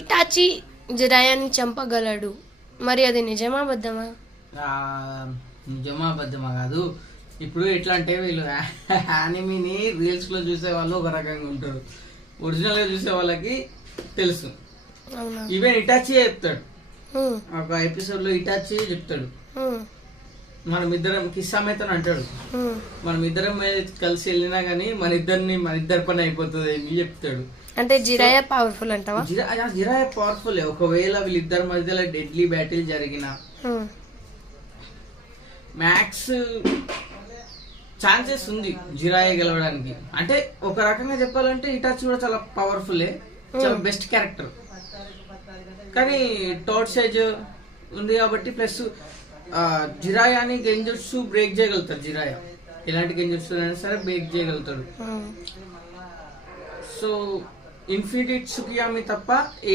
Hitachi జిరాయాని చంపగలడు, మరి అది నిజమా అబద్ధమా? నిజమా అబద్ధమా కాదు. ఇప్పుడు ఎట్లా అంటే వీళ్ళు యానిమీని రీల్స్ లో చూసే వాళ్ళు ఒక రకంగా ఉంటారు, ఒరిజినల్ గా చూసే వాళ్ళకి తెలుసు. ఈవెన్ ఇటాచి చెప్తాడు, ఒక ఎపిసోడ్ లో ఇటాచి చెప్తాడు, మనం ఇద్దరం కిస్సామైతే అంటాడు, మనం ఇద్దరం కలిసి వెళ్ళినా గానీ మన ఇద్దరి పని అయిపోతుంది అని చెప్తాడు. అంటే జిరాయా పవర్ఫుల్ అంటావా? జిరాయా పవర్ఫుల్. ఒకవేళ వీళ్ళిద్దరి మధ్యలో డెడ్లీ బ్యాటిల్ జరిగిన మ్యాక్స్ ఛాన్సెస్ ఉంది జిరాయా గెలవడానికి. అంటే ఒక రకంగా చెప్పాలంటే ఇటాచి కూడా చాలా పవర్ఫుల్, చాలా బెస్ట్ క్యారెక్టర్. కానీ టోట్ సైజ్ ఉంది కాబట్టి ప్లస్ జిరాయాని గెంజుట్సు బ్రేక్ చేయగలుగుతాడు. జిరాయా ఎలాంటి గెంజుట్సు అయినా సరే బ్రేక్ చేయగలుగుతాడు. సో ఇన్ఫినిటీ సుకియామి తప్ప